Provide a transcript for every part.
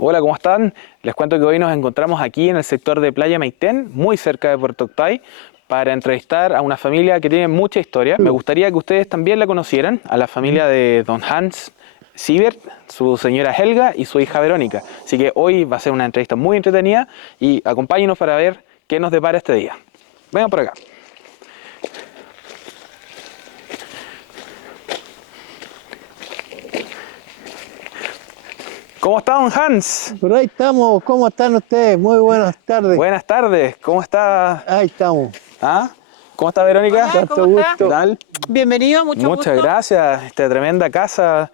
Hola, ¿cómo están? Les cuento que hoy nos encontramos aquí en el sector de Playa Maitén, muy cerca de Puerto Octay, para entrevistar a una familia que tiene mucha historia. Me gustaría que ustedes también la conocieran, a la familia de don Hans Siebert, su señora Helga y su hija Verónica. Así que hoy va a ser una entrevista muy entretenida y acompáñenos para ver qué nos depara este día. Vengan por acá. ¿Cómo está don Hans? Por ahí estamos, ¿cómo están ustedes? Muy buenas tardes. Buenas tardes, ¿cómo está? Ahí estamos. ¿Ah? ¿Cómo está Verónica? Hola, Tanto ¿cómo está? ¿Qué gusto. tal? Bienvenido, mucho Muchas gusto. gracias, tremenda casa,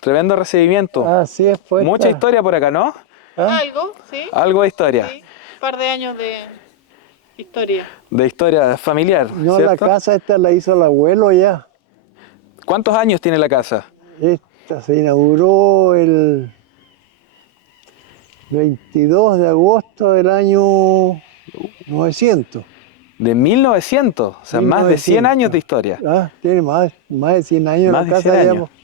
tremendo recibimiento. Así es, pues. Mucha historia por acá, ¿no? Algo, sí, Algo de historia, sí. Un par de años de historia. de historia familiar, No, ¿cierto? la casa esta la hizo el abuelo ya. ¿Cuántos años tiene la casa? Esta se inauguró el 22 de agosto del año 900. De 1900, o sea, más de 100 años de historia. Tiene más de 100 años Más la de casa 100 ya, años. pues.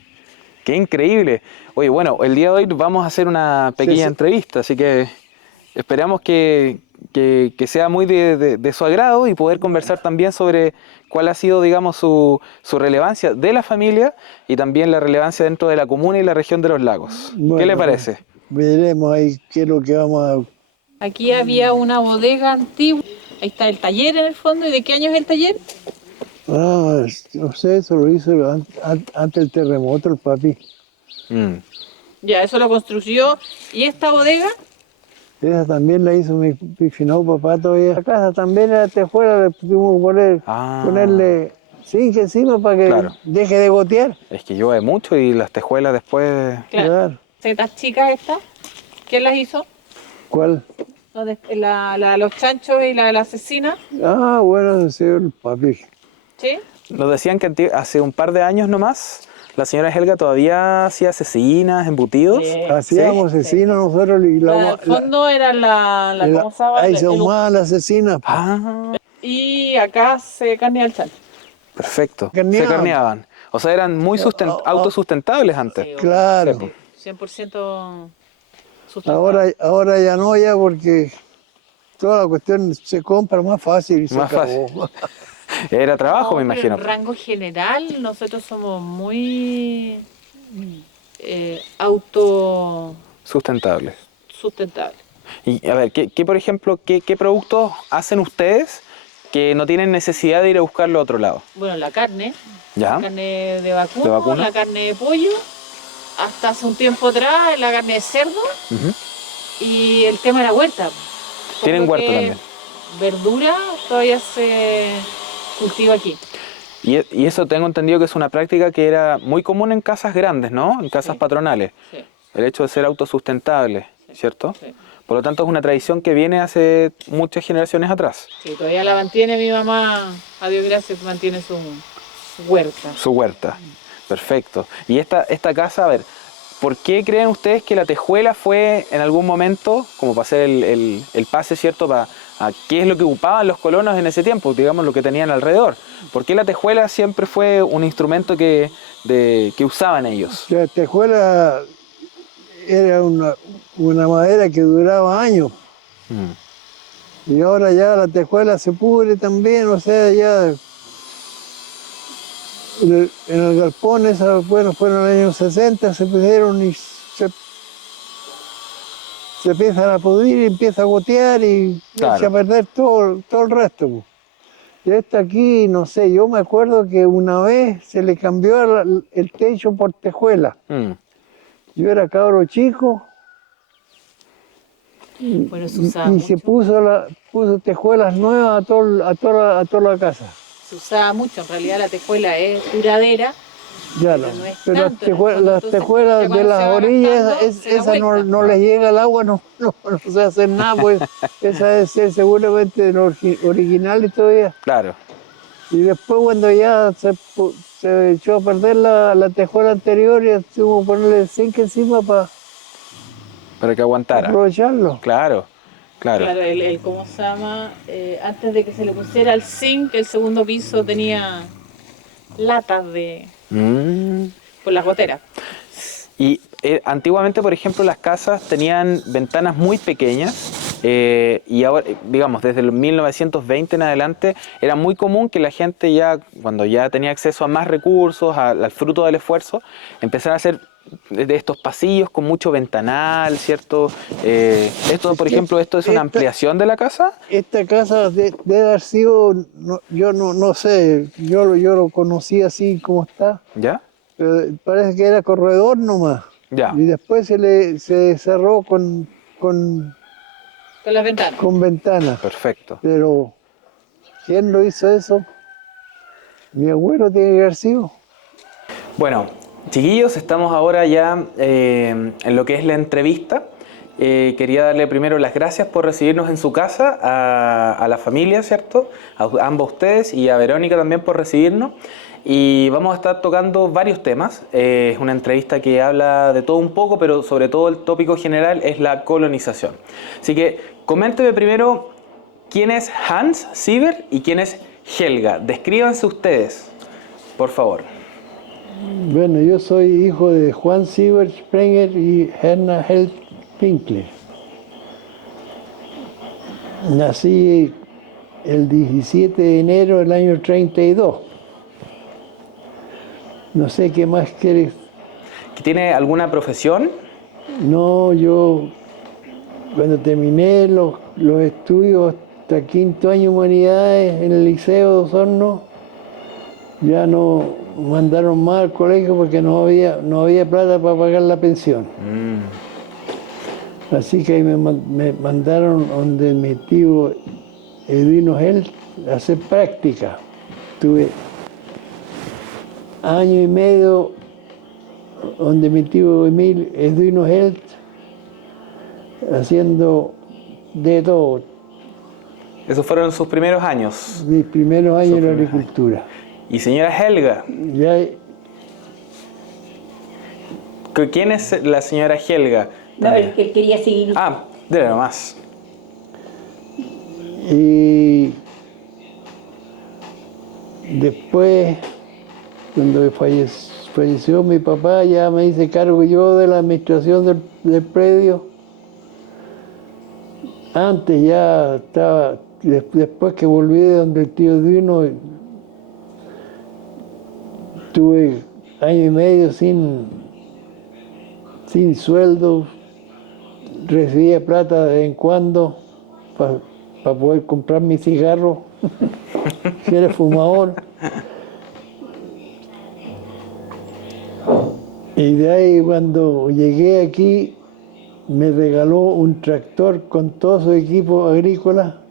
Qué increíble. Oye, bueno, el día de hoy vamos a hacer una pequeña sí. entrevista, así que esperamos que sea muy de su agrado y poder conversar también sobre cuál ha sido, digamos, su relevancia de la familia y también la relevancia dentro de la comuna y la región de los lagos. ¿Qué Bueno, le parece? Veremos ahí qué es lo que vamos Aquí había una bodega antigua. Ahí está el taller en el fondo. ¿Y de qué año es el taller? no sé, eso lo hizo antes del terremoto el papi. Mm. Ya, eso lo construyó. ¿Y esta bodega? Esa también la hizo mi finado papá todavía. La casa también era tejuela, le tuvimos que ponerle zinc encima para que Claro. deje de gotear. Es que llueve mucho y las tejuelas después... Claro. ¿Estas chicas estas? ¿Quién las hizo? ¿Cuál? La de los chanchos y la de la asesina. Bueno, ese es el papi. ¿Sí? Nos decían que hace un par de años nomás la señora Helga todavía hacía cecinas, embutidos. Sí. Hacíamos asesinos nosotros y La del fondo era ¿cómo se llama? ahí se ahumaba la asesina. Ah, Y acá se carnea el chancho. perfecto. Carneaban. Se carneaban. O sea, eran muy autosustentables antes. Sí, Claro. Sí, 100% sustentable. Ahora ya no, ya porque toda la cuestión se compra más fácil y se Más acabó. Era trabajo, me No, pero imagino. en rango general, nosotros somos muy autosustentables. Sustentables. Sustentables. Y a ver, por ejemplo, qué productos hacen ustedes que no tienen necesidad de ir a buscarlo a otro lado? Bueno, la carne, ¿Ya? la carne de vacuno, ¿De vacuno? la carne de pollo, hasta hace un tiempo atrás la carne de cerdo Ujú. y el tema de la huerta. Tienen Todo lo huerto que también. verdura todavía se cultiva aquí. Y eso tengo entendido que es una práctica que era muy común en casas grandes, ¿no? En casas Sí. patronales. Sí, El hecho de ser autosustentable, ¿cierto? sí. Por lo tanto, es una tradición que viene hace muchas generaciones atrás. Sí, todavía la mantiene mi mamá, a Dios gracias, mantiene su huerta. Su huerta. Perfecto. Y esta casa, a ver, ¿por qué creen ustedes que la tejuela fue en algún momento, como para hacer el pase, ¿cierto? A qué es lo que ocupaban los colonos en ese tiempo, digamos lo que tenían alrededor? ¿Por qué la tejuela siempre fue un instrumento que usaban ellos? La tejuela era una madera que duraba años. Mm. Y ahora ya la tejuela se pudre también, o sea, ya en el galpón, fueron en los años 60, se pusieron y se empiezan a pudrir y empieza a gotear y Claro. echa a perder todo el resto, pues. Y esta aquí, no sé, yo me acuerdo que una vez se le cambió el techo por tejuela. Mm. Yo era cabro chico. Bueno, se usaba Y mucho. se puso tejuelas nuevas a toda la casa. Se usaba mucho, en realidad la tejuela es duradera, Ya pero no. no es Pero tanto, en el fondo, las entonces, tejuelas ya de cuando se las va orillas, gastando, se da esa vuelta. no les llega el agua, no se hace nada, pues esa debe ser seguramente de los originales todavía. Claro. Y después cuando ya se echó a perder la tejuela anterior, ya tuvo que ponerle zinc encima Para que aguantara. aprovecharlo. Claro, claro. Claro, ¿cómo se llama? Antes de que se le pusiera el zinc, el segundo piso tenía latas Mm. por las goteras. Y antiguamente, por ejemplo, las casas tenían ventanas muy pequeñas y ahora, digamos, desde los 1920 en adelante, era muy común que la gente ya, cuando ya tenía acceso a más recursos, al fruto del esfuerzo, empezara a hacer de estos pasillos con mucho ventanal, ¿cierto? Esto, por ejemplo, ¿esto es una ampliación de la casa? Esta casa debe haber sido, yo no sé, yo lo conocí así como está, ¿Ya? pero parece que era corredor nomás. Ya. Y después se cerró con Con las ventanas. ventanas. Perfecto. Pero, ¿quién lo hizo eso? Mi abuelo tiene que haber sido. Bueno, chiquillos, estamos ahora ya en lo que es la entrevista. Quería darle primero las gracias por recibirnos en su casa, a la familia, ¿cierto? A ambos ustedes y a Verónica también por recibirnos. Y vamos a estar tocando varios temas. Es una entrevista que habla de todo un poco, pero sobre todo el tópico general es la colonización. Así que coménteme primero quién es Hans Siever y quién es Helga. Descríbanse ustedes, por favor. Bueno, yo soy hijo de Juan Siever Sprenger y Herna Held Pinkler. Nací el 17 de enero del año 32. No sé qué más quieres. ¿Tiene alguna profesión? No, yo cuando terminé los estudios hasta quinto año de humanidades en el Liceo de Osorno, ya no mandaron más al colegio porque no había plata para pagar la pensión. Así que ahí me mandaron donde mi tío Edwino Held a hacer práctica. Tuve año y medio donde mi tío Edwino Held haciendo de todo. Esos fueron sus primeros años. Mis primeros años en la agricultura. Y señora Helga, Ya, ¿quién es la señora Helga? No, él quería seguir. Ah, dele nomás. y después, cuando falleció mi papá, ya me hice cargo yo de la administración del predio. Antes ya estaba, después que volví de donde el tío Edwino, tuve año y medio sin sueldo, recibía plata de vez en cuando para poder comprar mi cigarro, si era fumador. Y de ahí cuando llegué aquí, me regaló un tractor con todo su equipo agrícola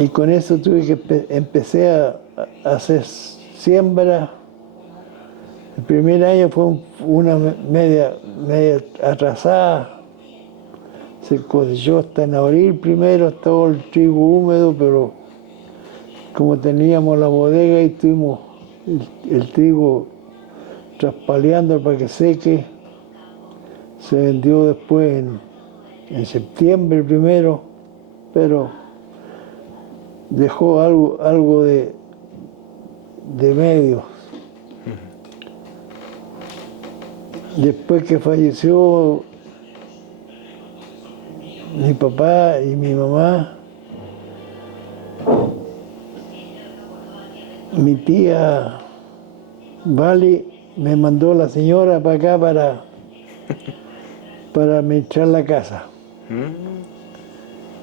y con eso tuve que empecé a hacer siembra. El primer año fue una media atrasada, se cosechó hasta en abril primero, todo el trigo húmedo, pero como teníamos la bodega y tuvimos el trigo traspaleando para que seque, se vendió después en septiembre primero, pero dejó algo de medio. Después que falleció mi papá y mi mamá, mi tía Vali me mandó la señora para acá para administrar la casa.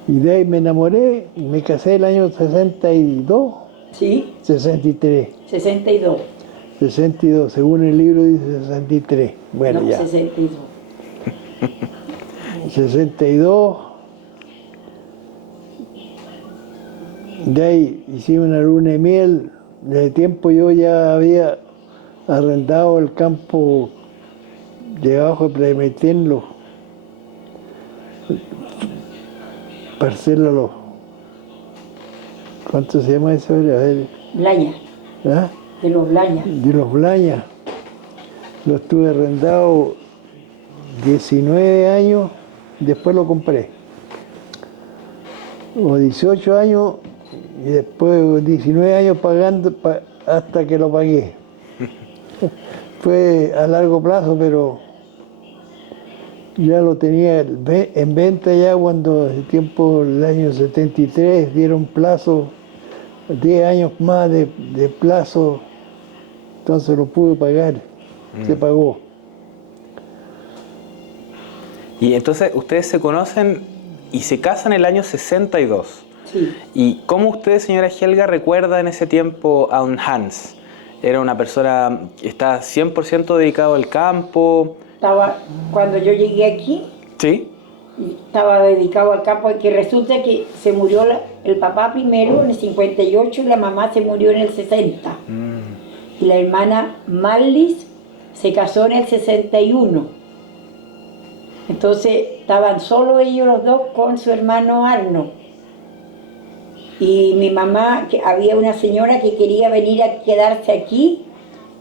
Y de ahí me enamoré, me casé el año 62, Sí, 63. 62. 62, según el libro dice 63. Bueno, No, ya. 62. 62. De ahí hicimos una luna de miel. Desde tiempo yo ya había arrendado el campo debajo de Playa Maitén, parcela, ¿cuánto se llama eso? A ver, Blaña, ¿ah? de los Blaña. De los Blañas. Lo estuve arrendado 19 años, después lo compré. O 18 años y después 19 años pagando hasta que lo pagué. fue a largo plazo, pero ya lo tenía en venta ya cuando el tiempo, el año 73, dieron plazo, 10 años más de plazo, entonces lo pude pagar, se pagó. Y entonces ustedes se conocen y se casan en el año 62. Sí. ¿Y cómo usted, señora Helga, recuerda en ese tiempo a don Hans? ¿Era una persona que estaba 100% dedicado al campo? Cuando yo llegué aquí, ¿Sí? estaba dedicado al campo, que resulta que se murió el papá primero en el 58 y la mamá se murió en el 60. Y la hermana Marlis se casó en el 61. Entonces estaban solo ellos los dos con su hermano Arno. Y mi mamá, que había una señora que quería venir a quedarse aquí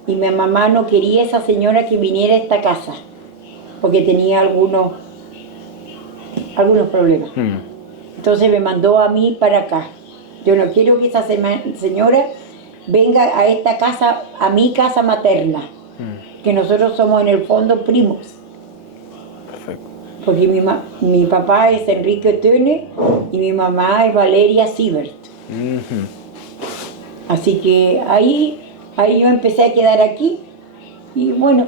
y mi mamá no quería esa señora que viniera a esta casa porque tenía algunos problemas. Entonces me mandó a mí para acá. Yo no quiero que esa señora venga a esta casa, a mi casa materna, que nosotros somos en el fondo primos. Perfecto. Porque mi papá es Enrique Töne y mi mamá es Valeria Siebert. Así que ahí yo empecé a quedar aquí y bueno.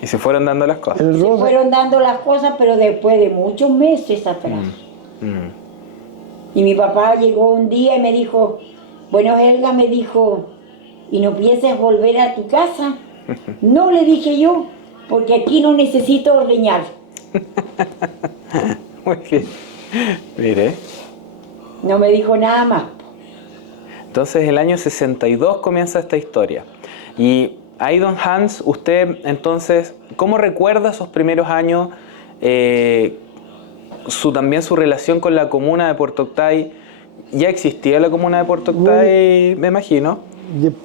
Y se fueron dando las cosas. Se fueron dando las cosas, pero después de muchos meses atrás. Y mi papá llegó un día y me dijo, bueno, Helga, me dijo, ¿y no piensas volver a tu casa? No, le dije yo, porque aquí no necesito ordeñar. Muy bien. Mire. No me dijo nada más. Entonces, el año 62 comienza esta historia. Y ahí, don Hans, usted, entonces, ¿cómo recuerda esos primeros años? También su relación con la comuna de Puerto Octay. ¿Ya existía la comuna de Puerto Octay, me imagino?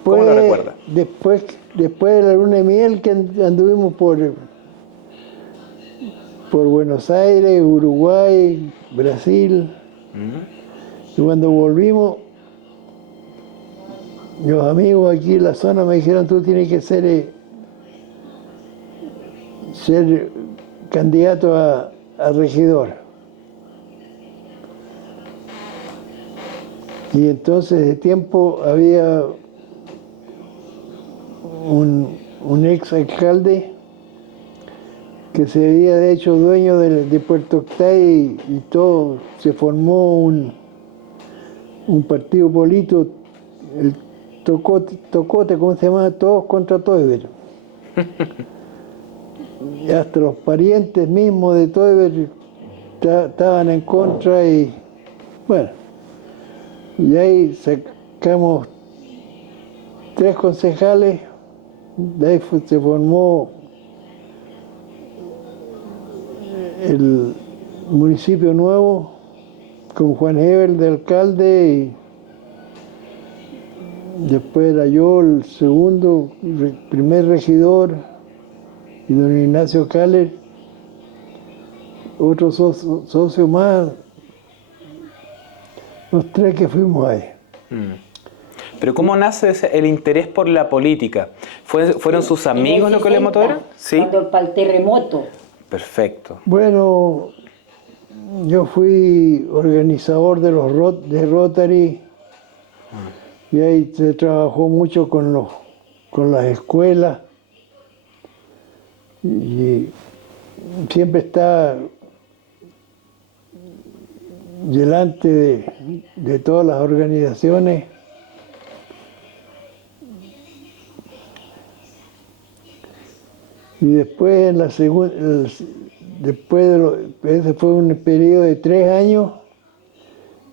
¿Cómo lo recuerda? Después de la luna de miel que anduvimos por Buenos Aires, Uruguay, Brasil. Y cuando volvimos, los amigos aquí en la zona me dijeron, tú tienes que ser candidato a regidor. Y entonces de tiempo había un ex alcalde que se había hecho dueño de Puerto Octay y todo, se formó un partido político, el Tocote, ¿cómo se llama? Todos contra Toiber. Y hasta los parientes mismos de Toiber estaban en contra y bueno, y ahí sacamos 3 concejales, de ahí se formó el municipio nuevo con Juan Hebel de alcalde y después era yo el segundo, primer regidor y don Ignacio Caller, otro socio más, los 3 que fuimos ahí. Pero ¿cómo nace el interés por la política? ¿Fueron sus amigos los que le motivaron? Sí. Para el terremoto. Perfecto. Bueno, yo fui organizador de Rotary y ahí se trabajó mucho con las escuelas y siempre está delante de todas las organizaciones. Y después, en la segunda, ese fue un periodo de 3 años,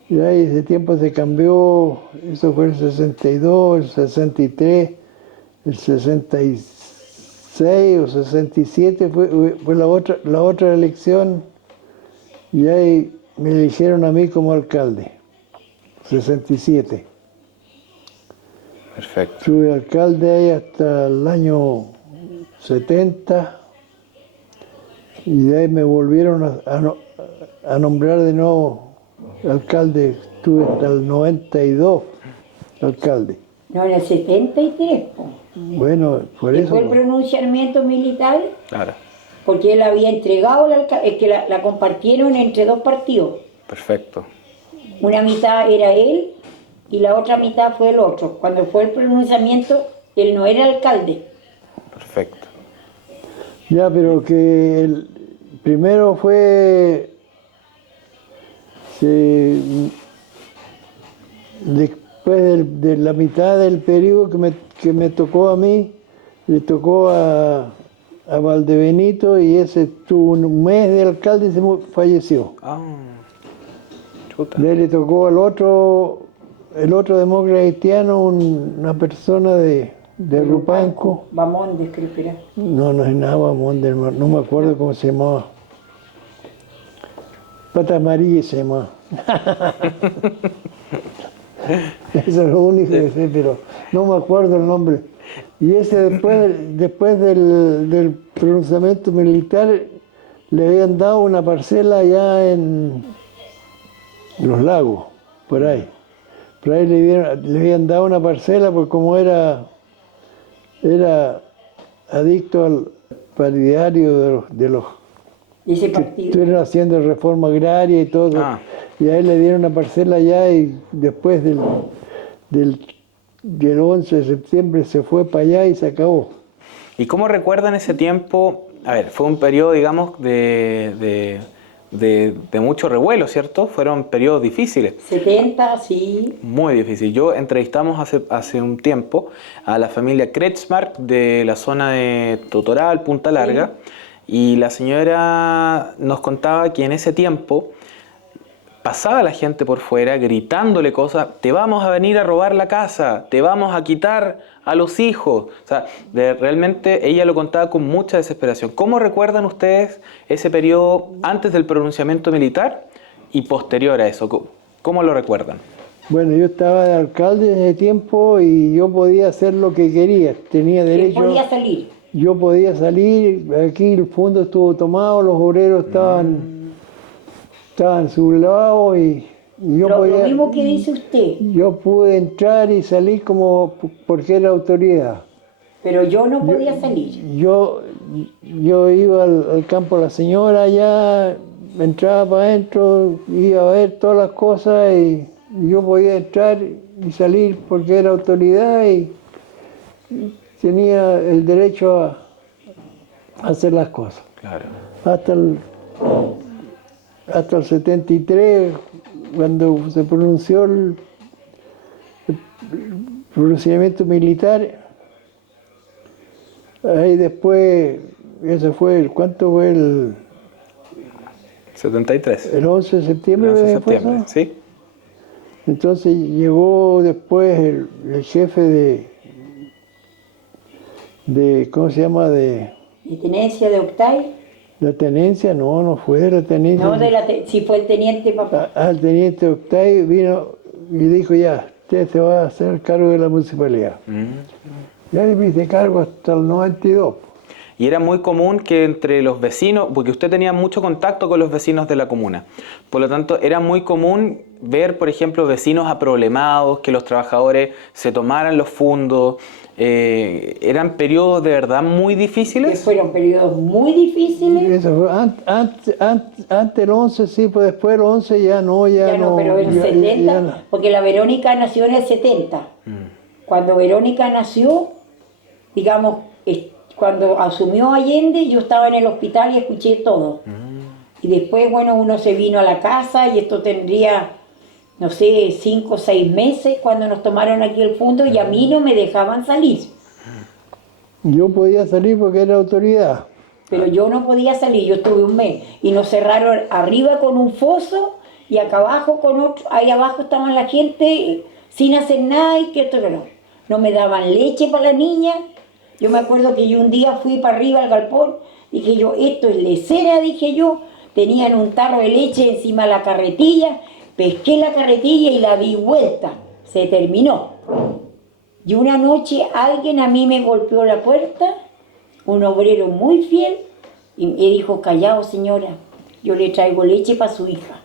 y ahí ese tiempo se cambió, eso fue el 62, el 63, el 66 o 67 fue la otra elección, y ahí me eligieron a mí como alcalde, 67. Perfecto. Fui alcalde ahí hasta el año 70 y de ahí me volvieron a nombrar de nuevo alcalde. Estuve hasta el 92 alcalde. No, en el 73, po. Bueno, por eso. Después el pronunciamiento militar, Claro, porque él había entregado es que la compartieron entre dos partidos. perfecto. Una mitad era él y la otra mitad fue el otro. Cuando fue el pronunciamiento, él no era alcalde. Perfecto. Ya, pero que el primero fue después de la mitad del periodo que me tocó a mí, le tocó a Valdebenito y ese tuvo un mes de alcalde y falleció. Ah, chuta. De él le tocó al otro, el otro demócrata cristiano, una persona de Rupanco. Bamondes, creo que era. No, no es nada, no me acuerdo cómo se llamaba. Pata Amarilla se llamaba. Eso es lo único que sé, pero no me acuerdo el nombre. Y ese después del pronunciamiento militar le habían dado una parcela allá en Los Lagos, por ahí. Por ahí le habían dado una parcela porque como era adicto al partidario de los Ese que partido. estuvieron haciendo reforma agraria y todo. Ah. Y a él le dieron una parcela allá y después del 11 de septiembre se fue para allá y se acabó. ¿Y cómo recuerdan ese tiempo? A ver, fue un periodo, digamos, de mucho revuelo, ¿cierto? Fueron periodos difíciles. 70, sí. Muy difícil. Yo entrevistamos hace un tiempo a la familia Kretschmark de la zona de Totoral, Punta Larga, y la señora nos contaba que en ese tiempo pasaba la gente por fuera gritándole cosas: te vamos a venir a robar la casa, te vamos a quitar a los hijos. O sea, realmente ella lo contaba con mucha desesperación. ¿Cómo recuerdan ustedes ese periodo antes del pronunciamiento militar y posterior a eso? ¿Cómo lo recuerdan? Bueno, yo estaba de alcalde en ese tiempo y yo podía hacer lo que quería, tenía derecho. Podía salir. Yo podía salir, aquí el fondo estuvo tomado, los obreros estaban sublevados y yo Lo podía. mismo que dice usted, Yo pude entrar y salir como porque era autoridad. pero yo no podía salir. Yo iba al campo de la señora allá, entraba para adentro, iba a ver todas las cosas y yo podía entrar y salir porque era autoridad y tenía el derecho a hacer las cosas. Claro. Hasta el 73, cuando se pronunció el pronunciamiento militar, ahí después, ese fue ¿cuánto fue 73. el 11 de septiembre? El 11 de ¿Fue septiembre, eso? sí. Entonces llegó después el jefe ¿cómo se llama? De ¿Y tenencia de Octay? la tenencia, no fue de la tenencia. No, si fue el teniente papá. El teniente Octay vino y dijo: ya, usted se va a hacer cargo de la municipalidad. Ya le hice cargo hasta el 92. Y era muy común que entre los vecinos, porque usted tenía mucho contacto con los vecinos de la comuna, por lo tanto era muy común ver, por ejemplo, vecinos aproblemados, que los trabajadores se tomaran los fondos. ¿Eran periodos de verdad muy Que difíciles? fueron periodos muy difíciles. Eso fue antes el 11, sí, pues después el 11 ya no. Pero el ya 70, no. porque la Verónica nació en el 70. Cuando Verónica nació, digamos, cuando asumió Allende, yo estaba en el hospital y escuché todo. Y después, bueno, uno se vino a la casa y esto tendría, no sé, 5 o 6 meses cuando nos tomaron aquí el fondo y a mí no me dejaban salir. Yo podía salir porque era autoridad. Pero yo no podía salir, yo estuve un mes. Y nos cerraron arriba con un foso y acá abajo con otro. Ahí abajo estaban la gente sin hacer nada y que esto que no. No me daban leche para la niña. Yo me acuerdo que yo un día fui para arriba al galpón, dije yo, esto es lecera, dije yo. Tenían un tarro de leche encima de la carretilla, pesqué la carretilla y la di vuelta. Se terminó. Y una noche alguien a mí me golpeó la puerta, un obrero muy fiel, y me dijo: callado señora, yo le traigo leche para su hija.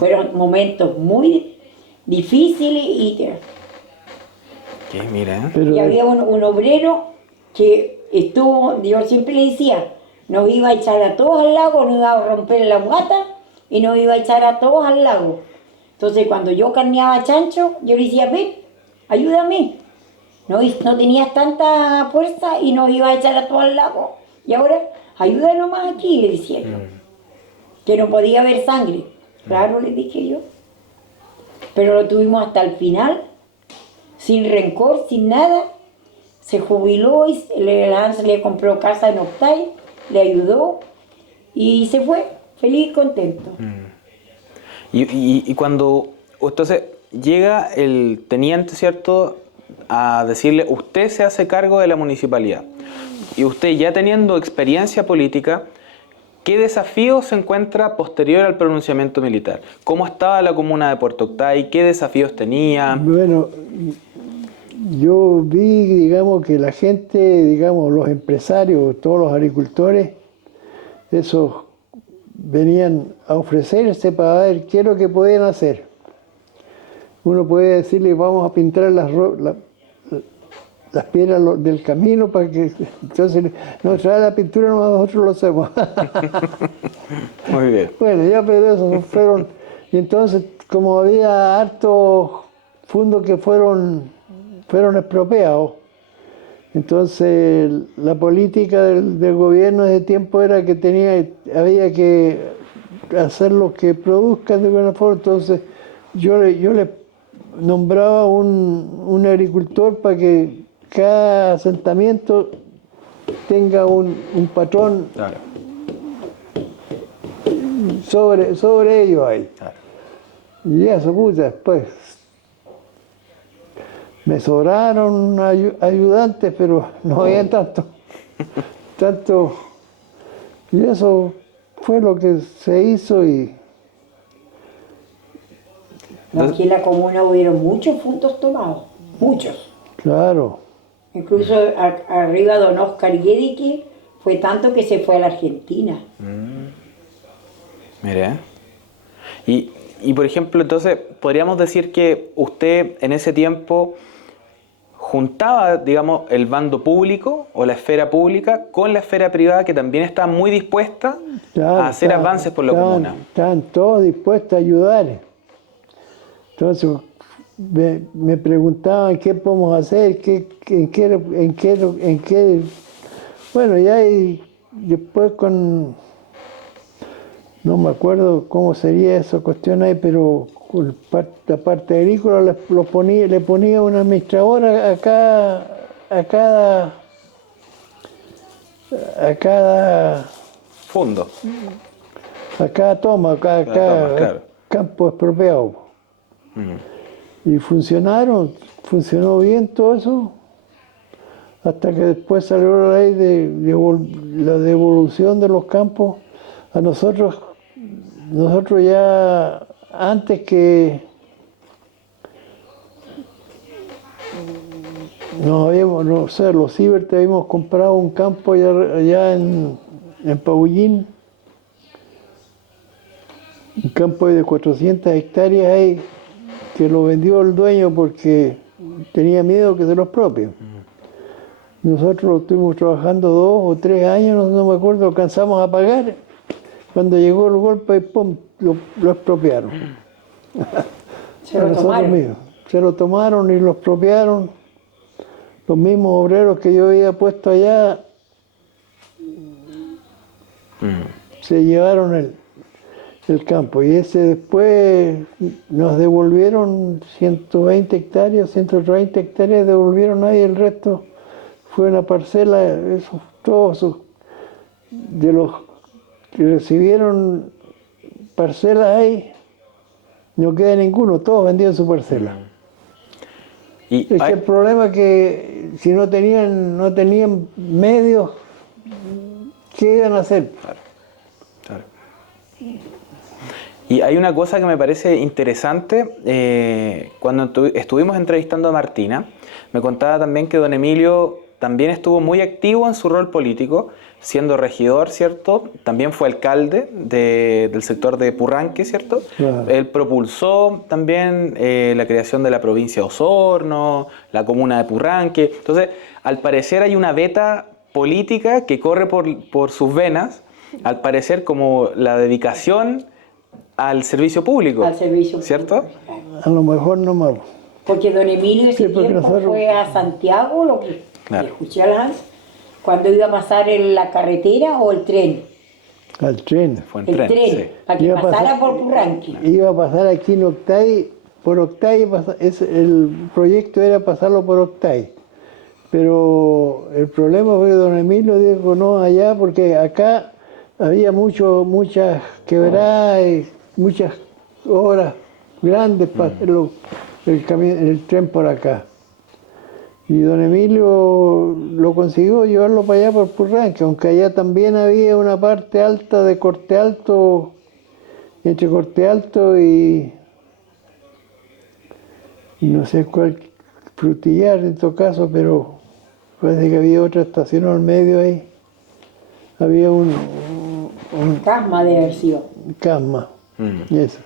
Fueron momentos muy difíciles Que mira, Pero Y había un obrero que estuvo, yo siempre le decía, nos iba a echar a todos al lago, nos iba a romper la guata y nos iba a echar a todos al lago. Entonces cuando yo carneaba chancho, yo le decía, ven, ayúdame. No tenías tanta fuerza y nos iba a echar a todos al lago. Y ahora, ayúdanos más aquí, le decía yo. Que no podía haber sangre. Claro, le dije yo. Pero lo tuvimos hasta el final, sin rencor, sin nada. Se jubiló y Hans le compró casa en Octay, le ayudó y se fue, feliz y contento. y cuando entonces llega el teniente, ¿cierto?, a decirle, usted se hace cargo de la municipalidad. Y usted, ya teniendo experiencia política, ¿qué desafíos se encuentra posterior al pronunciamiento militar? ¿Cómo estaba la comuna de Puerto Octay? ¿Qué desafíos tenía? bueno, yo vi, digamos, que la gente, digamos, los empresarios, todos los agricultores, esos venían a ofrecerse para ver qué es lo que podían hacer. Uno puede decirle, vamos a pintar las piedras del camino para que... Entonces, nos trae la pintura, nosotros lo hacemos. Muy bien. Bueno, ya, pero eso fueron... Y entonces, como había hartos fondos que fueron expropiados, entonces la política del gobierno de ese tiempo era que había que hacer lo que produzcan de buena forma. Entonces yo le nombraba un agricultor para que cada asentamiento tenga un patrón Claro, sobre ellos ahí. claro. Y eso, puta, después me sobraron ayudantes, pero no había tanto. Y eso fue lo que se hizo y Aquí en la comuna hubieron muchos puntos tomados, muchos. claro, Incluso arriba don Oscar Guedique fue tanto que se fue a la Argentina. Mire. Y por ejemplo, entonces, podríamos decir que usted en ese tiempo juntaba, digamos, el bando público o la esfera pública con la esfera privada, que también está muy dispuesta claro, a hacer avances por la comuna. Estaban todos dispuestos a ayudar. Entonces me preguntaban qué podemos hacer, en qué. Bueno, ya después no me acuerdo cómo sería esa cuestión ahí, pero con la parte agrícola le ponía una administradora a cada Fondo. a cada toma, a cada claro. campo expropiado. Y funcionó bien todo eso, hasta que después salió la ley de la devolución de los campos. A nosotros ya, antes que los Cibers habíamos comprado un campo allá en Paullín, un campo de 400 hectáreas ahí, que lo vendió el dueño porque tenía miedo que se los expropian. Nosotros estuvimos trabajando 2 o 3 años, no me acuerdo, alcanzamos a pagar. Cuando llegó el golpe, ¡pum!, lo expropiaron. Se lo tomaron. Se lo tomaron y lo expropiaron. Los mismos obreros que yo había puesto allá se llevaron el campo. Y ese después nos devolvieron 120 hectáreas, 130 hectáreas, devolvieron ahí, el resto fue una parcela, todos de los que recibieron parcelas ahí, no queda ninguno, todos vendieron su parcela. Y Es que el problema es que si no tenían medios, ¿qué iban a hacer? Claro. Y hay una cosa que me parece interesante, cuando estuvimos entrevistando a Martina, me contaba también que don Emilio también estuvo muy activo en su rol político, siendo regidor, ¿cierto? También fue alcalde del sector de Purranque, ¿cierto? Claro. Él propulsó también la creación de la provincia de Osorno, la comuna de Purranque. Entonces, al parecer hay una veta política que corre por sus venas, al parecer como la dedicación al servicio público, Al servicio ¿cierto? público. A lo mejor no más. Porque don Emilio ese Sí, porque tiempo nosotros- fue a Santiago, lo que Claro. escuché a las, cuando iba a pasar en la carretera o el tren. Al tren. Fue en El tren, tren, sí. para que Iba a pasara pasar- por Purranque. Iba a pasar aquí en Octay, por Octay, el proyecto era pasarlo por Octay. Pero el problema fue que don Emilio dijo no allá, porque acá había muchas quebradas y muchas obras grandes para hacerlo, el tren por acá. Y don Emilio lo consiguió llevarlo para allá por Purranque, aunque allá también había una parte alta de Corte Alto, entre Corte Alto y no sé cuál, Frutillar en todo caso, pero parece que había otra estación al medio ahí. Había un Casma de haber sido. Casma, eso.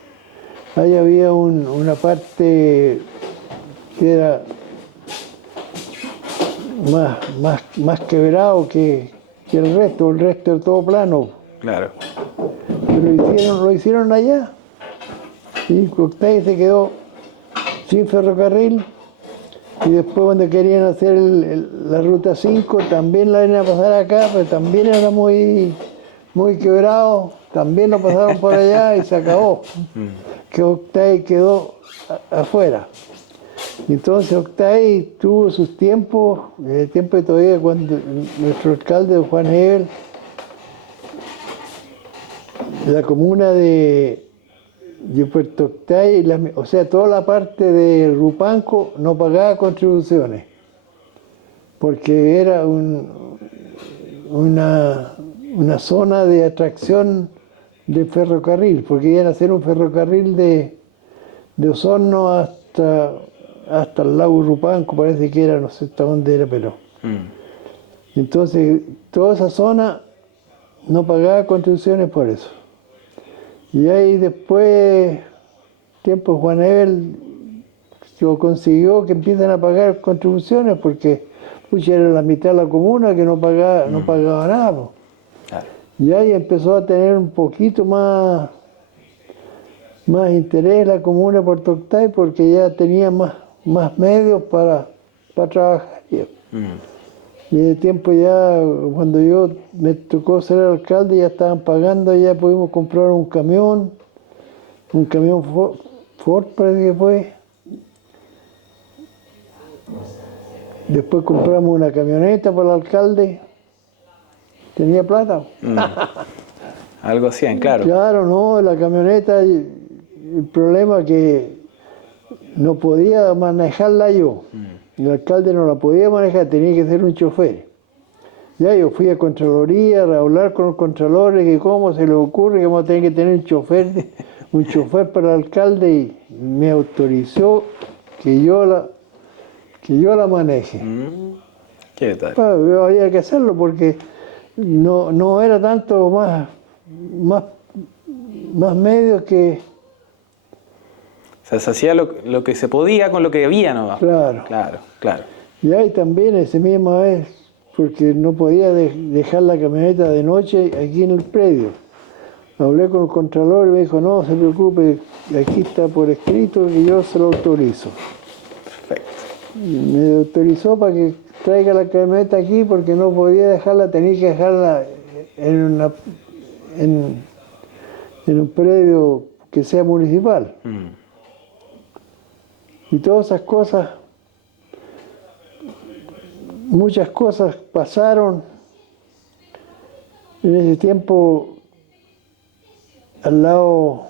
Ahí había una parte que era más quebrado que el resto era todo plano. Claro. Pero lo hicieron allá. Y Octay se quedó sin ferrocarril. Y después cuando querían hacer la ruta 5, también la iban a pasar acá, pero también era muy quebrado. También lo pasaron por allá y se acabó. Que Octay quedó afuera. Entonces Octay tuvo sus tiempos, el tiempo de todavía cuando nuestro alcalde Juan Hebel, la comuna de Puerto Octay, o sea, toda la parte de Rupanco no pagaba contribuciones, porque era una zona de atracción de ferrocarril, porque iban a hacer un ferrocarril de Osorno hasta el lago Rupanco, parece que era, no sé hasta dónde era, pero... Entonces, toda esa zona no pagaba contribuciones por eso. Y ahí después, tiempo Juan Ebel lo consiguió que empiezan a pagar contribuciones porque era la mitad de la comuna que no pagaba nada. Po. Claro. Y ahí empezó a tener un poquito más interés la comuna de Puerto Octay porque ya tenía más medios para trabajar. Y de tiempo ya, cuando yo me tocó ser alcalde, ya estaban pagando, ya pudimos comprar un camión Ford parece que fue. Después compramos una camioneta para el alcalde, tenía plata. Algo así, claro. Claro, no, la camioneta, el problema es que no podía manejarla yo. El alcalde no la podía manejar, tenía que ser un chofer. Ya yo fui a Contraloría a hablar con los contralores que cómo se les ocurre que vamos a tener que tener un chofer para el alcalde y me autorizó que yo la maneje. ¿Qué tal? Había que hacerlo porque no era tanto más medios que... O sea, se hacía lo que se podía con lo que había nomás. Claro. Claro. Y ahí también esa misma vez, porque no podía dejar la camioneta de noche aquí en el predio. Hablé con el contralor y me dijo, no se preocupe, aquí está por escrito que yo se lo autorizo. Perfecto. Y me autorizó para que traiga la camioneta aquí porque no podía dejarla, tenía que dejarla en un predio que sea municipal. Y todas esas cosas, muchas cosas pasaron. En ese tiempo, al lado,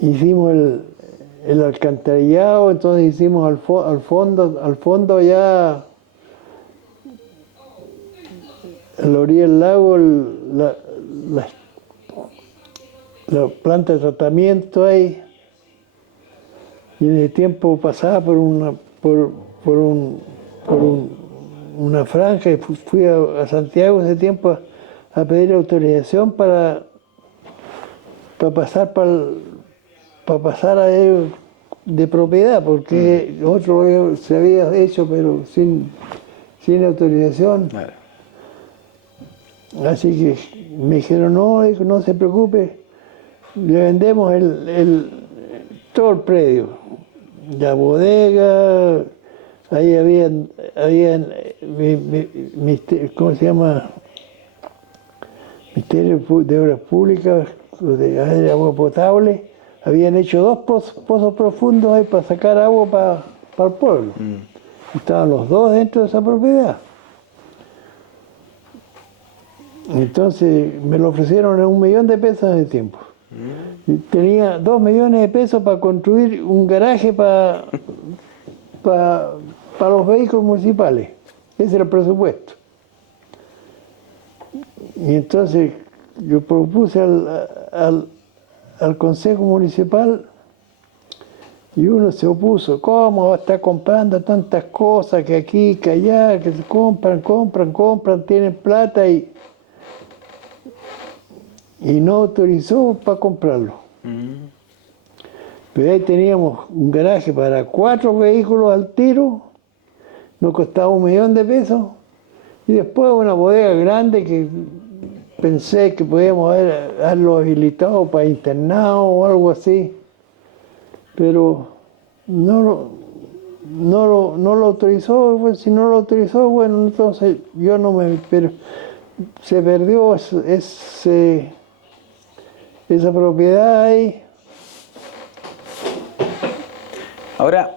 hicimos el alcantarillado, entonces hicimos al fondo allá, a la orilla del lago, la planta de tratamiento ahí. Y en ese tiempo pasaba por una franja y fui a Santiago ese tiempo a pedir autorización para pasar a ellos de propiedad, porque otro se había hecho pero sin autorización. Claro. Así que me dijeron, no, hijo, no se preocupe, le vendemos todo el predio, la bodega, ahí habían ¿cómo se llama? Ministerio de Obras Públicas, de agua potable, habían hecho 2 pozos profundos ahí para sacar agua para el pueblo. Estaban los 2 dentro de esa propiedad. Entonces me lo ofrecieron en $1 millón de pesos en ese tiempo. Y tenía 2 millones de pesos para construir un garaje para los vehículos municipales. Ese era el presupuesto. Y entonces yo propuse al Consejo Municipal y uno se opuso. ¿Cómo va a estar comprando tantas cosas que aquí, que allá, que se compran, tienen plata y no autorizó para comprarlo? Pero ahí teníamos un garaje para 4 vehículos al tiro, nos costaba $1 millón de pesos, y después una bodega grande que pensé que podíamos haberlo habilitado para internado o algo así, pero no lo autorizó. Pues, si no lo autorizó, bueno, entonces yo no me... Pero se perdió esa propiedad ahí. Ahora,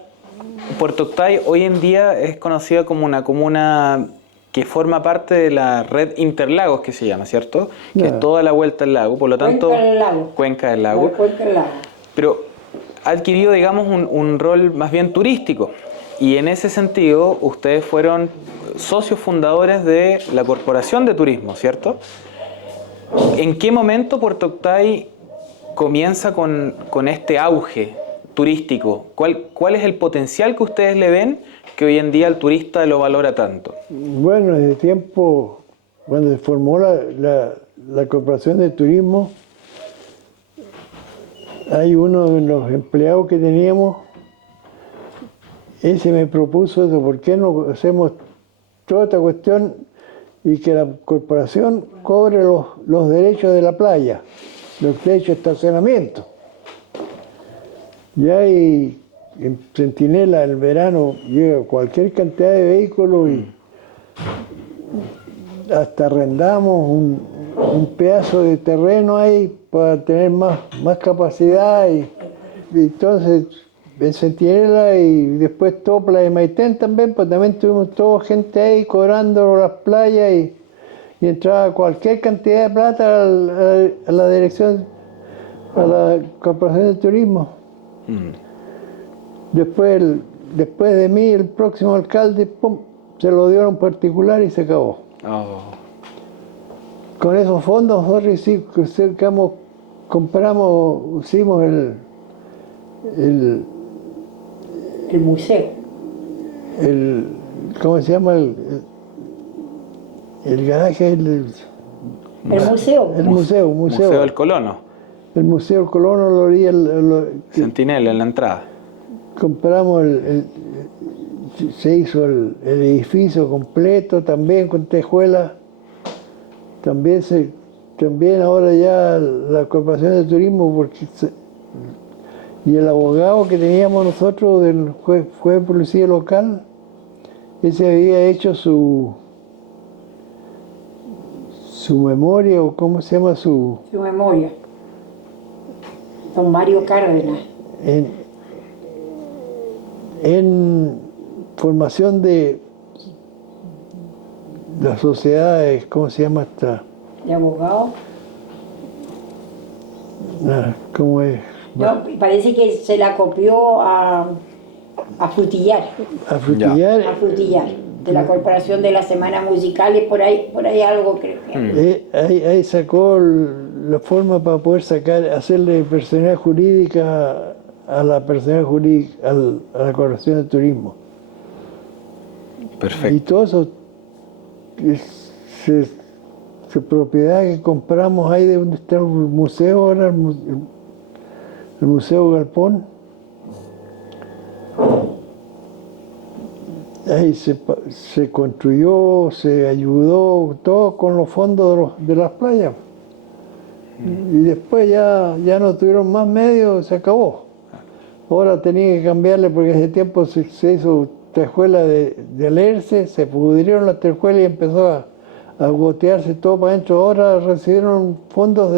Puerto Octay hoy en día es conocida como una comuna que forma parte de la red Interlagos, que se llama, ¿cierto? Que Claro. es toda la vuelta al lago, por lo tanto... Cuenca del Lago. Cuenca del Lago. La Cuenca del Lago. Pero ha adquirido, digamos, un rol más bien turístico. Y en ese sentido, ustedes fueron socios fundadores de la Corporación de Turismo, ¿cierto? ¿En qué momento Puerto Octay comienza con este auge turístico? ¿Cuál es el potencial que ustedes le ven que hoy en día el turista lo valora tanto? Bueno, desde tiempo, cuando se formó la Corporación de Turismo, hay uno de los empleados que teníamos, ese me propuso eso: ¿por qué no hacemos toda esta cuestión y que la corporación cobre los derechos de la playa, los derechos de estacionamiento? Ya hay en Centinela el verano llega cualquier cantidad de vehículos y hasta arrendamos un pedazo de terreno ahí para tener más capacidad, y entonces en Centinela y después todo Playa Maitén también, pues también tuvimos toda gente ahí cobrando las playas y entraba cualquier cantidad de plata a la dirección, a la Corporación de Turismo. Después de mí, el próximo alcalde, ¡pum!, se lo dio a un particular y se acabó. Oh. Con esos fondos nosotros compramos, hicimos el museo. ¿cómo se llama? El garaje, El museo. el museo. Museo del Colono. El Museo Colono lo haría Centinela en la entrada. compramos se hizo el edificio completo, también con tejuelas. También ahora ya la Corporación de Turismo, y el abogado que teníamos nosotros del juez de policía local, ese había hecho su memoria, o cómo se llama, Su memoria. Don Mario Cárdenas. en formación de las sociedades, ¿cómo se llama esta? De abogado. ¿Cómo es? No, parece que se la copió a Frutillar. A Frutillar. A Frutillar. De la Corporación de las Semanas Musicales, por ahí algo creo que. Ahí sacó la forma para poder hacerle personalidad jurídica a la personalidad jurídica, a la Corporación de Turismo. Perfecto. Y todo eso es propiedad que compramos ahí de donde está el museo ahora, el Museo Galpón. Ahí se construyó, se ayudó, todo con los fondos de las playas. Y después ya no tuvieron más medios, se acabó. Ahora tenía que cambiarle porque ese tiempo se hizo tejuela de alerce, se pudrieron las tejuelas y empezó a gotearse todo para adentro. Ahora recibieron fondos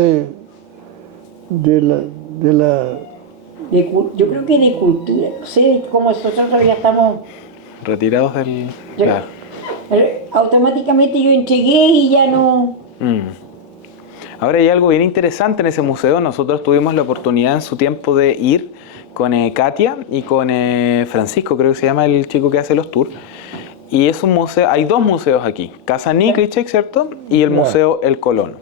yo creo que de cultura. No sé cómo nosotros ya estamos... Retirados del... Yo- Claro. Automáticamente yo entregué y ya no... Ahora hay algo bien interesante en ese museo. Nosotros tuvimos la oportunidad en su tiempo de ir con Katia y con Francisco, creo que se llama el chico que hace los tours. Y es un museo, hay dos museos aquí, Casa Niklichek, ¿cierto? Y el Museo El Colono.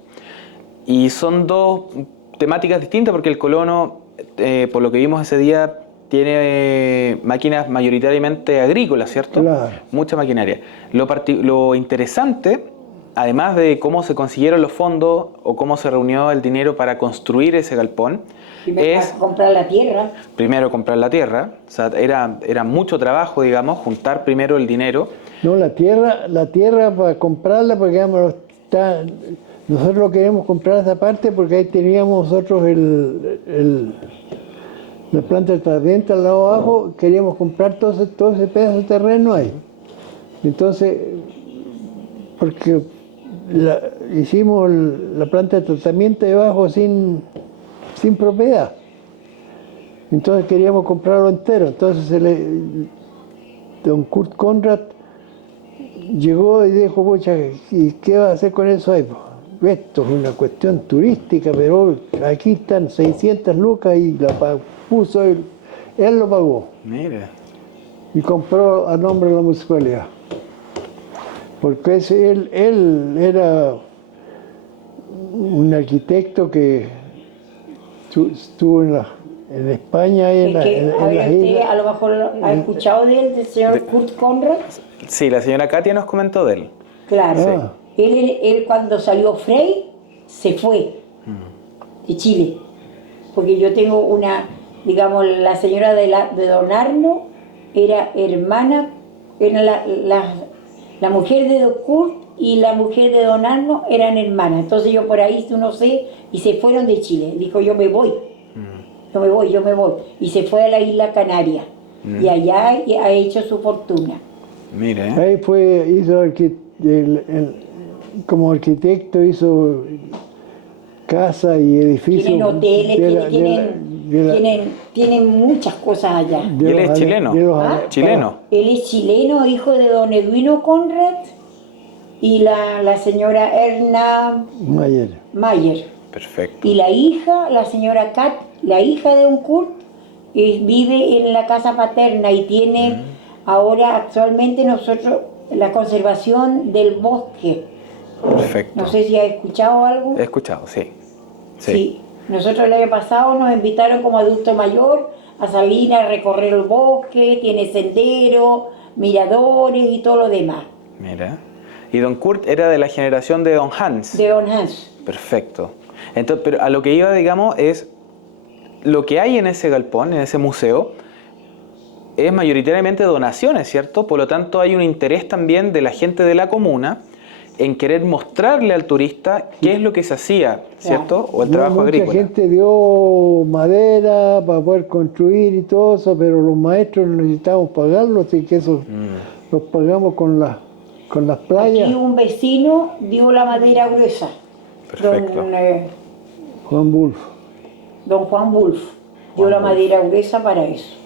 Y son dos temáticas distintas porque el Colono, por lo que vimos ese día, tiene máquinas mayoritariamente agrícolas, ¿cierto? Claro. Mucha maquinaria. Lo interesante, además de cómo se consiguieron los fondos o cómo se reunió el dinero para construir ese galpón, es comprar la tierra. primero comprar la tierra. O sea, era mucho trabajo, digamos, juntar primero el dinero. No, la tierra para comprarla, porque digamos, nosotros queremos comprar esa parte porque ahí teníamos nosotros la planta de tratamiento al lado abajo, queríamos comprar todo ese pedazo de terreno ahí. Entonces, porque hicimos la planta de tratamiento de abajo sin propiedad. Entonces queríamos comprarlo entero. Entonces don Kurt Conrad llegó y dijo, pucha, ¿y qué va a hacer con eso ahí? Esto es una cuestión turística, pero aquí están 600 lucas y puso él lo pagó. Mira. Y compró a nombre de la municipalidad. Porque él era un arquitecto que estuvo en España y en las usted islas. a lo mejor ha escuchado de él, del señor Kurt Conrad. Sí, la señora Katia nos comentó de él. Claro. Ah. Él cuando salió Frey se fue de Chile. Porque yo tengo una, digamos, la señora de Don Arno era hermana, era la mujer de Don Kurt y la mujer de Don Arno eran hermanas. Entonces yo por ahí, no sé, y se fueron de Chile. Dijo, yo me voy. Yo me voy. Y se fue a la isla Canaria. Y allá ha hecho su fortuna. Mire. Ahí hizo como arquitecto, hizo casa y edificios. Tienen hoteles, tienen muchas cosas allá. ¿Y él es chileno? ¿Chileno? Él es chileno, hijo de don Edwino Conrad y la señora Erna Mayer. Perfecto. Y la hija, la señora Kat, la hija de un Kurt, vive en la casa paterna y tiene ahora actualmente nosotros la conservación del bosque. Perfecto. No sé si ha escuchado algo. He escuchado, sí. Sí. Nosotros el año pasado nos invitaron como adulto mayor a salir a recorrer el bosque, tiene senderos, miradores y todo lo demás. Mira. Y don Kurt era de la generación de don Hans. De don Hans. Perfecto. Entonces, pero a lo que iba, digamos, es lo que hay en ese galpón, en ese museo, es mayoritariamente donaciones, ¿cierto? Por lo tanto, hay un interés también de la gente de la comuna en querer mostrarle al turista qué es lo que se hacía, ¿cierto? O el trabajo agrícola. Mucha gente dio madera para poder construir y todo eso, pero los maestros necesitábamos pagarlos, así que eso los pagamos con las playas. Aquí un vecino dio la madera gruesa. Perfecto. Don Juan Wolf dio la madera gruesa para eso.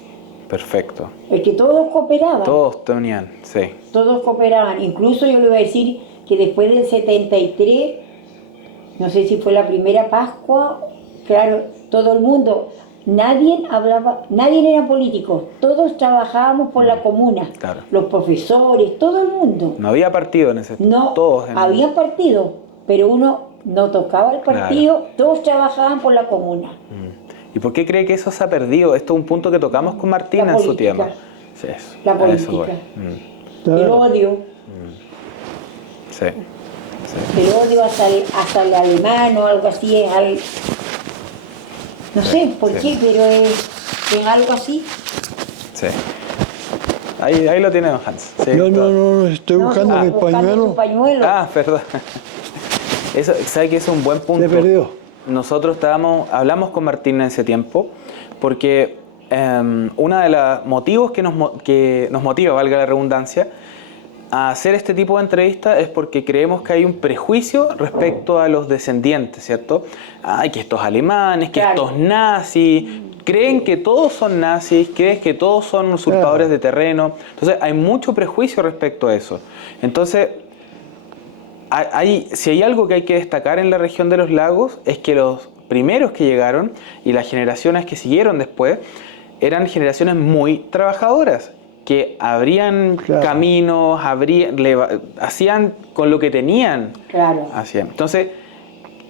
Perfecto. Es que todos cooperaban. Todos tenían, sí. Todos cooperaban. Incluso yo le voy a decir que después del 73, no sé si fue la primera Pascua, claro, todo el mundo, nadie era político, todos trabajábamos por la comuna, Claro. Los profesores, todo el mundo. No había partido en ese... No, todos en... había partido, pero uno no tocaba el partido, todos trabajaban por la comuna. ¿Y por qué cree que eso se ha perdido? Esto es un punto que tocamos con Martina en su tiempo. Sí, eso, La a eso política. voy. Claro. El odio. Sí. El odio hasta el alemán o algo así es algo. No sé por qué, pero es algo así. Sí. Ahí lo tiene don Hans. Sí, No, estoy buscando mi buscando tu pañuelo. pañuelo. Ah, perdón. Eso, ¿sabe que es un buen punto? Se perdió. Nosotros hablamos con Martín en ese tiempo, porque uno de los motivos que nos motiva, valga la redundancia, a hacer este tipo de entrevistas es porque creemos que hay un prejuicio respecto a los descendientes, ¿cierto? Ay, que estos alemanes, que Claro. estos nazis, creen que todos son nazis, creen que todos son usurpadores de terreno. Entonces hay mucho prejuicio respecto a eso. Entonces, si hay algo que hay que destacar en la región de los lagos es que los primeros que llegaron y las generaciones que siguieron después eran generaciones muy trabajadoras, que abrían caminos, hacían con lo que tenían. Claro. Hacían. Entonces,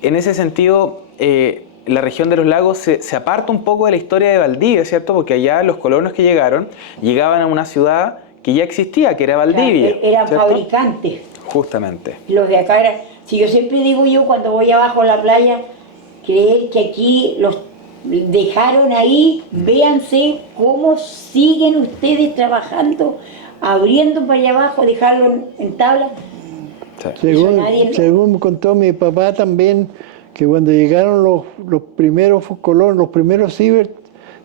en ese sentido, la región de los lagos se aparta un poco de la historia de Valdivia, ¿cierto? Porque allá los colonos que llegaban a una ciudad que ya existía, que era Valdivia. Claro, eran ¿cierto? fabricantes. Justamente. Los de acá eran. Si yo siempre digo yo cuando voy abajo a la playa, creer que aquí los dejaron ahí, véanse cómo siguen ustedes trabajando, abriendo para allá abajo, dejarlo en tabla. Sí. Según me contó mi papá también, que cuando llegaron los primeros colonos, los primeros cibers,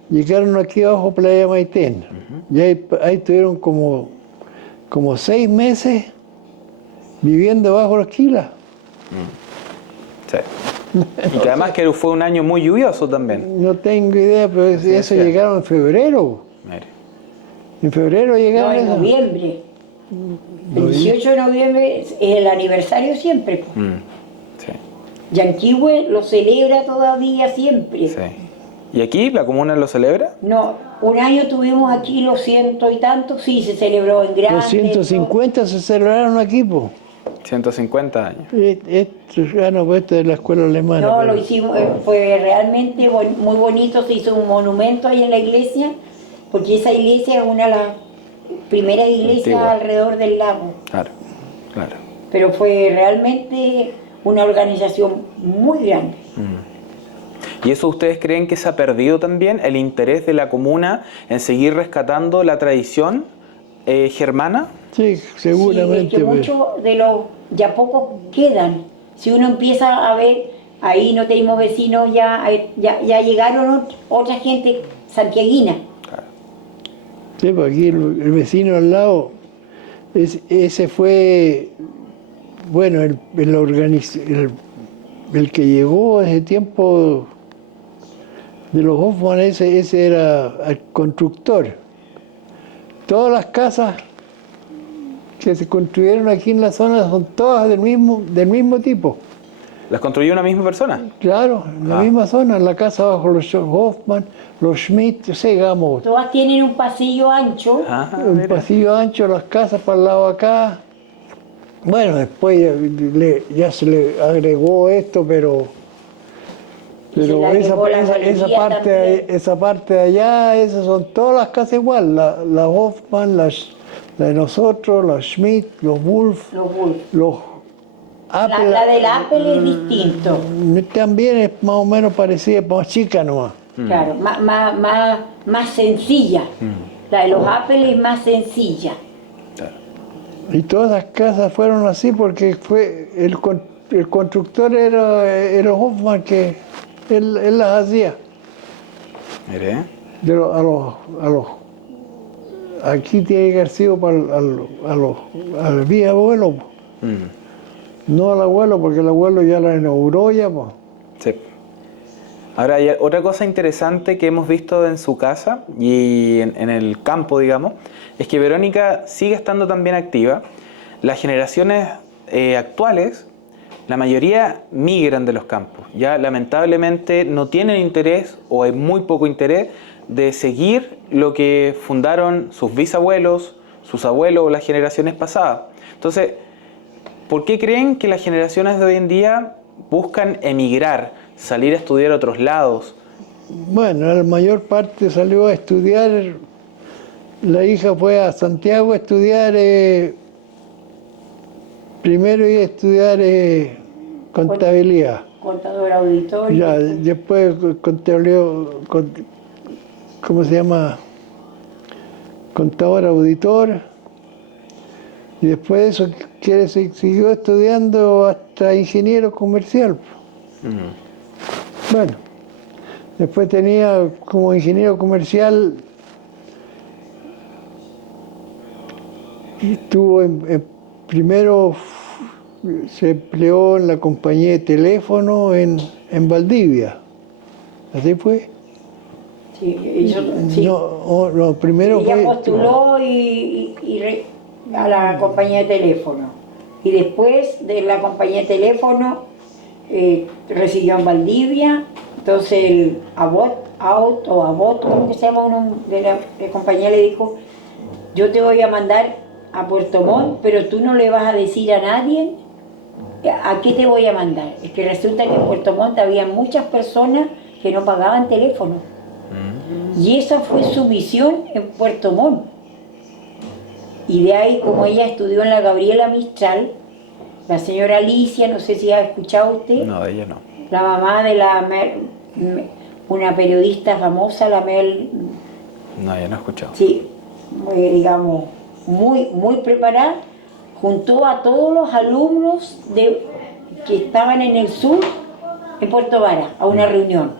llegaron aquí abajo Playa Maitén. Y ahí estuvieron como 6 meses viviendo bajo la esquila. Sí. Y que además que fue un año muy lluvioso también. No tengo idea, pero eso llegaron en febrero. Mire. En febrero llegaron. No, en eso. noviembre. El 18 de noviembre es el aniversario siempre. Sí. Yanquihue lo celebra todavía siempre. Sí. ¿Y aquí la comuna lo celebra? No, un año tuvimos aquí los 100 y tantos, sí, se celebró en grande. Los 150 se celebraron aquí, po. 150 años. Esto es la escuela alemana. No, pero- lo hicimos, fue realmente muy bonito, se hizo un monumento ahí en la iglesia, porque esa iglesia es una de las primeras iglesias Antigua. alrededor del lago. Claro, claro. Pero fue realmente una organización muy grande. ¿Y eso ustedes creen que se ha perdido también, el interés de la comuna en seguir rescatando la tradición germana? Sí, seguramente. Sí, es que pues. muchos de los, ya pocos quedan. Si uno empieza a ver, ahí no tenemos vecinos, ya llegaron otra gente santiaguina. Sí, pues aquí el vecino al lado, ese fue, bueno, el que llegó a ese tiempo de los Hoffman, ese era el constructor. Todas las casas que se construyeron aquí en la zona son todas del mismo tipo. ¿Las construyó una misma persona? Claro, en la misma zona, en la casa bajo los Hoffman, los Schmidt, digamos, Todas tienen un pasillo ancho. un mira. pasillo ancho, las casas para el lado de acá. Bueno, después ya se le agregó esto, pero Y se le agregó la galería también. esa parte de allá, esas son todas las casas igual, la Hoffman, la de nosotros, los Schmidt, los Wolf, Los Wolf. los Apple. La del Apple es distinto. También es más o menos parecida, más chica nomás. Claro, más sencilla. La de los Apple es más sencilla. Y todas las casas fueron así porque fue el constructor era Hoffman, que él las hacía. Mire. Aquí tiene que haber sido al bisabuelo, no al abuelo, porque el abuelo ya la inauguró ya, pues. Sí. Ahora, hay otra cosa interesante que hemos visto en su casa y en el campo, digamos, es que Verónica sigue estando también activa. Las generaciones actuales, la mayoría migran de los campos. Ya lamentablemente no tienen interés o hay muy poco interés de seguir lo que fundaron sus bisabuelos, sus abuelos o las generaciones pasadas. Entonces, ¿por qué creen que las generaciones de hoy en día buscan emigrar, salir a estudiar a otros lados? Bueno, la mayor parte salió a estudiar la hija fue a Santiago a estudiar, primero iba a estudiar contabilidad. Contador auditor. Ya, después contabilidad, ¿cómo se llama? Contador auditor. Y después de eso siguió estudiando hasta ingeniero comercial. Bueno, después tenía como ingeniero comercial, y estuvo primero se empleó en la compañía de teléfono en Valdivia. ¿Así fue? Sí, sí. No, primero ella fue... postuló a la compañía de teléfono. Y después de la compañía de teléfono residió en Valdivia. Entonces el Abot, ¿cómo que se llama? Uno de la compañía le dijo, yo te voy a mandar a Puerto Montt, pero tú no le vas a decir a nadie a qué te voy a mandar. Es que resulta que en Puerto Montt había muchas personas que no pagaban teléfono. Y esa fue su misión en Puerto Montt. Y de ahí, como ella estudió en la Gabriela Mistral, la señora Alicia, no sé si ha escuchado usted. No, de ella no. La mamá de una periodista famosa, la Mel. No, ya no he escuchado. Sí, digamos, muy preparada. Juntó a todos los alumnos que estaban en el sur, en Puerto Vara, a una reunión.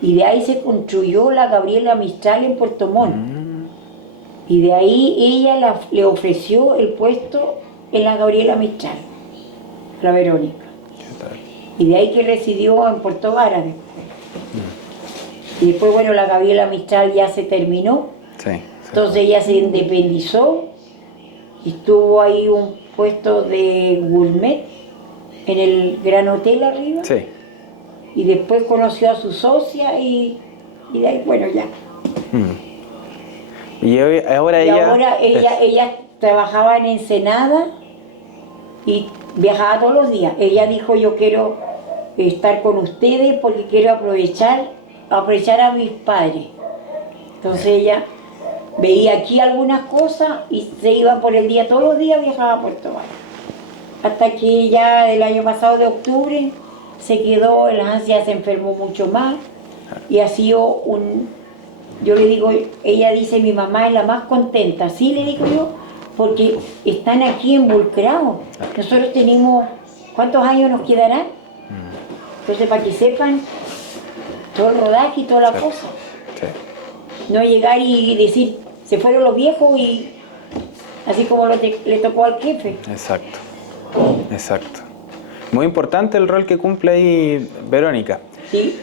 Y de ahí se construyó la Gabriela Mistral en Puerto Montt. Y de ahí ella le ofreció el puesto en la Gabriela Mistral, la Verónica. Y de ahí que residió en Puerto Vara después. Y después, bueno, la Gabriela Mistral ya se terminó. Sí. Entonces ella se independizó y tuvo ahí un puesto de gourmet en el Gran Hotel arriba. Sí. Y después conoció a su socia y de ahí, bueno, ya. Y ahora ella trabajaba en Ensenada y viajaba todos los días. Ella dijo, yo quiero estar con ustedes porque quiero aprovechar a mis padres. Entonces ella veía aquí algunas cosas y se iba por el día, todos los días viajaba a Puerto Vara. Hasta que ya el año pasado de octubre se quedó, el Hans ya se enfermó mucho más y ha sido yo le digo, ella dice, mi mamá es la más contenta. Sí, le digo yo, porque están aquí involucrados. Nosotros tenemos, ¿cuántos años nos quedarán? Entonces, para que sepan todo el rodaje y toda la cosa. Sí. No llegar y decir, se fueron los viejos y así como le tocó al jefe. Exacto, exacto. Muy importante el rol que cumple ahí Verónica. Sí.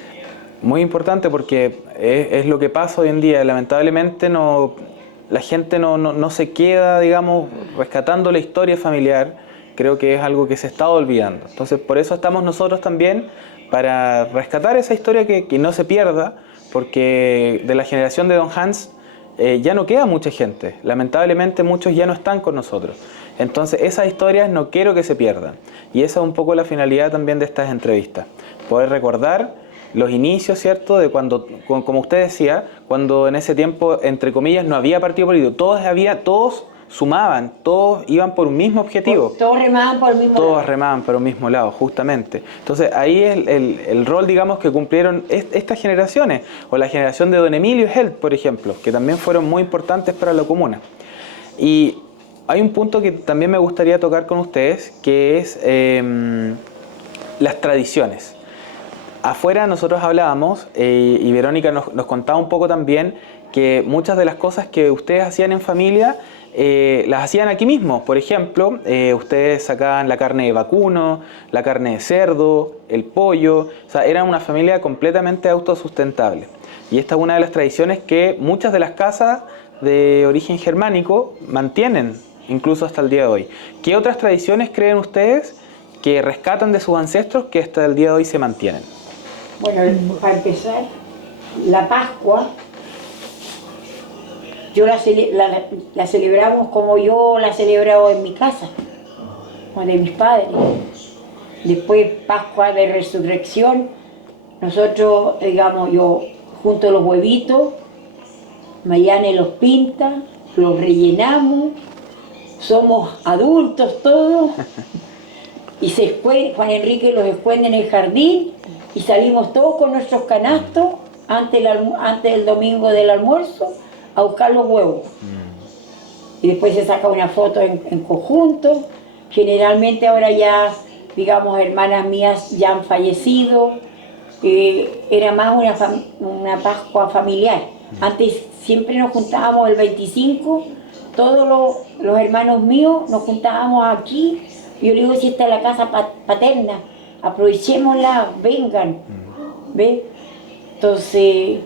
Muy importante porque es lo que pasa hoy en día. Lamentablemente la gente no se queda, digamos, rescatando la historia familiar. Creo que es algo que se está olvidando. Entonces, por eso estamos nosotros también, para rescatar esa historia que no se pierda, porque de la generación de Don Hans ya no queda mucha gente. Lamentablemente muchos ya no están con nosotros. Entonces, esas historias no quiero que se pierdan. Y esa es un poco la finalidad también de estas entrevistas. Poder recordar los inicios, ¿cierto? De cuando, como usted decía, cuando en ese tiempo, entre comillas, no había partido político. Todos sumaban, todos iban por un mismo objetivo. Todos remaban por el mismo lado. Todos remaban por un mismo lado, justamente. Entonces, ahí es el rol, digamos, que cumplieron estas generaciones, o la generación de don Emilio Helt, por ejemplo, que también fueron muy importantes para la comuna. Y hay un punto que también me gustaría tocar con ustedes, que es las tradiciones. Afuera nosotros hablábamos, y Verónica nos contaba un poco también, que muchas de las cosas que ustedes hacían en familia las hacían aquí mismo. Por ejemplo, ustedes sacaban la carne de vacuno, la carne de cerdo, el pollo. O sea, eran una familia completamente autosustentable. Y esta es una de las tradiciones que muchas de las casas de origen germánico mantienen, incluso hasta el día de hoy. ¿Qué otras tradiciones creen ustedes que rescatan de sus ancestros que hasta el día de hoy se mantienen? Bueno, para empezar, la Pascua, yo la celebramos como yo la celebraba en mi casa, con de mis padres. Después, Pascua de Resurrección, nosotros, digamos, yo junto los huevitos Mayane los pinta, los rellenamos, somos adultos todos, y Juan Enrique los esconde en el jardín, y salimos todos con nuestros canastos antes del domingo del almuerzo a buscar los huevos. Y después se saca una foto en conjunto. Generalmente ahora ya, digamos, hermanas mías ya han fallecido. Era más una Pascua familiar. Antes siempre nos juntábamos el 25, todos los hermanos míos nos juntábamos aquí. Yo le digo, si está la casa paterna, aprovechémosla, vengan. ¿Ves? Entonces,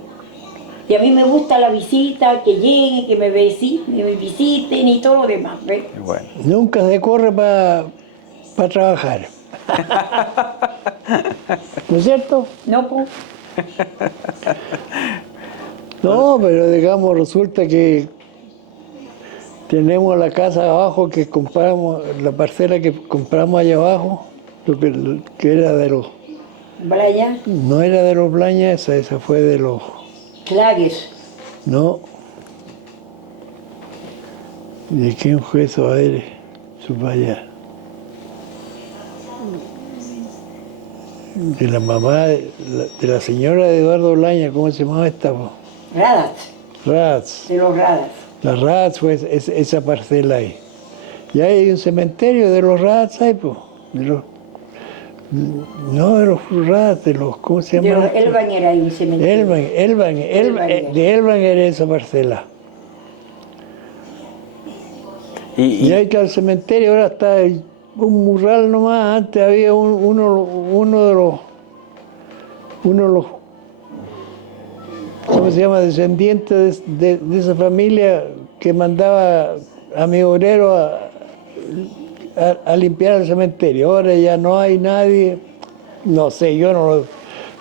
y a mí me gusta la visita, que lleguen, que me visiten y todo lo demás. ¿Ves? Bueno. Nunca se corre para trabajar. ¿No es cierto? No, pues. No, pero digamos, resulta que tenemos la casa abajo que compramos, la parcela que compramos allá abajo, que era de los... Brian, No era de los Blañas, esa fue de los... Clagues. No. ¿De quién fue eso? A ver, su allá. De la mamá, de la señora de Eduardo Blaña, ¿cómo se llamaba esta? Radas, Rats. de los Radas. La Rats fue esa parcela ahí. Y ahí hay un cementerio de los Rats ahí, pues. No de los Rats, de los, ¿cómo se llama? De los Elbanger hay un cementerio. De Elbanger era esa parcela. Y ahí está el cementerio, ahora está un mural nomás. Antes había uno de los, ¿cómo se llama?, descendientes de esa familia que mandaba a mi obrero a limpiar el cementerio. Ahora ya no hay nadie, no sé, yo no,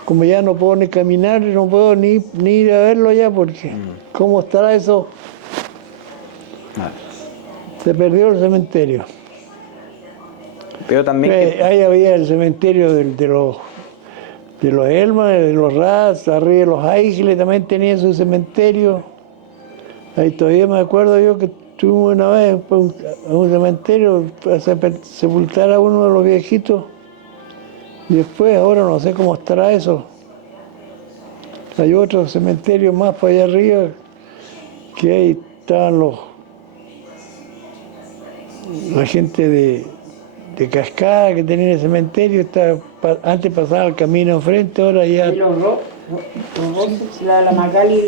como ya no puedo ni caminar, no puedo ni ir a verlo ya, porque ¿cómo estará eso? Se perdió el cementerio. Pero también Ahí había el cementerio de los Elman, de los Rats, arriba de los Aigles también tenía su cementerio. Ahí todavía me acuerdo yo que estuvimos una vez a un cementerio a sepultar a uno de los viejitos. Y después, ahora no sé cómo estará eso. Hay otro cementerio más para allá arriba, que ahí estaban la gente de Cascada que tenía el cementerio. Antes pasaba el camino enfrente, ahora ya... De los Rosenberg, la Magali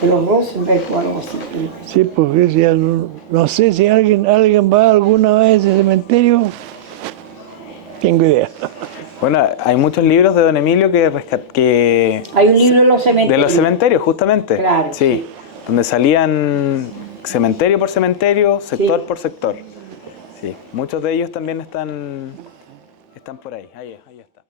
de los Rosenberg o algo así. Sí, porque ya no sé si alguien va alguna vez a ese cementerio. Tengo idea. bueno, hay muchos libros de don Emilio que Hay un libro de los cementerios. de los cementerios, justamente. Claro. Sí, donde salían cementerio por cementerio, sector Sí. por sector. Sí, muchos de ellos también están por ahí. Ahí está.